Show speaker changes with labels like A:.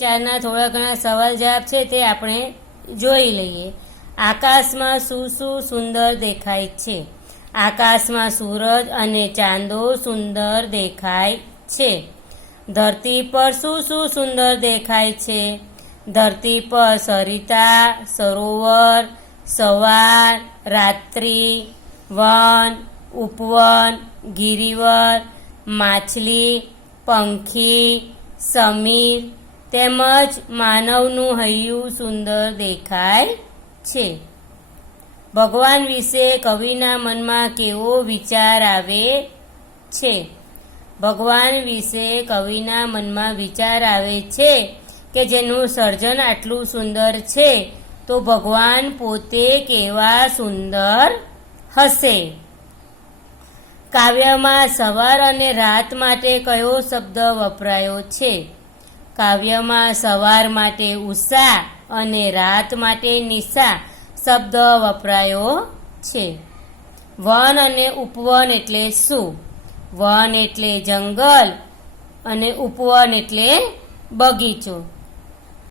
A: ચારના થોડા ઘણા સવાલ જવાબ છે તે આપણે જોઈ લઈએ. આકાશમાં શું શું સુંદર દેખાય છે? આકાશમાં સૂરજ અને ચાંદો સુંદર દેખાય છે. ધરતી પર શું શું સુંદર દેખાય છે? ધરતી પર સરિતા, સરોવર, સવાર, રાત્રિ, વન, ઉપવન, ગિરિવર, માછલી, પંખી, સમીર તેમજ માનવનું હૈયું સુંદર દેખાય છે. ભગવાન વિશે કવિના મનમાં કેવો વિચાર આવે છે? ભગવાન વિશે કવિના મનમાં વિચાર આવે છે કે જેનું સર્જન આટલું સુંદર છે, તો ભગવાન પોતે કેવા સુંદર હશે? કાવ્યમાં સવાર અને રાત માટે કયો શબ્દ વપરાયો છે? કાવ્યમાં સવાર માટે ઉષા અને રાત માટે નિશા શબ્દ વપરાયો છે. વન અને ઉપવન એટલે શું? વન એટલે જંગલ અને ઉપવન એટલે બગીચો.